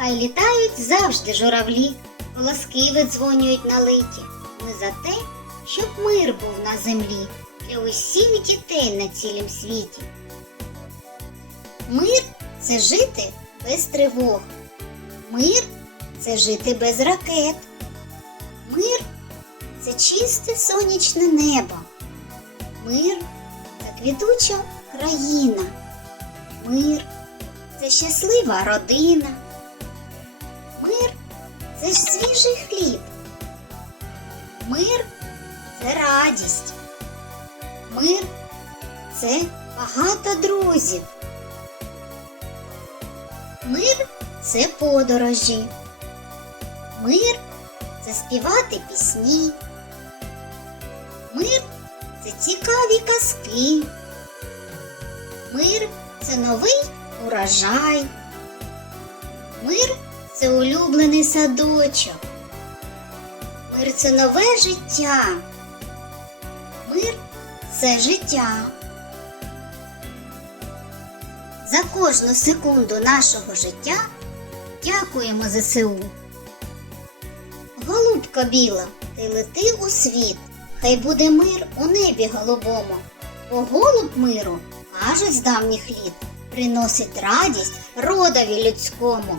Хай літають завжди журавлі, колоски видзвонюють на литі. Ми за те, щоб мир був на землі для усіх дітей на цілім світі. Мир це жити без тривог. Мир це жити без ракет. Мир це чисте сонячне небо. Мир це квітуча країна. Мир це щаслива родина. Мир це ж свіжий хліб. Мир це радість. Мир це багато друзів. Мир це подорожі. Мир це співати пісні. Мир це цікаві казки. Мир це новий урожай. Мир це улюблений садочок. Мир це нове життя. Мир це життя. За кожну секунду нашого життя дякуємо ЗСУ. Голубка біла, ти лети у світ, хай буде мир у небі голубому, бо голуб миру, кажуть з давніх літ, приносить радість родові людському.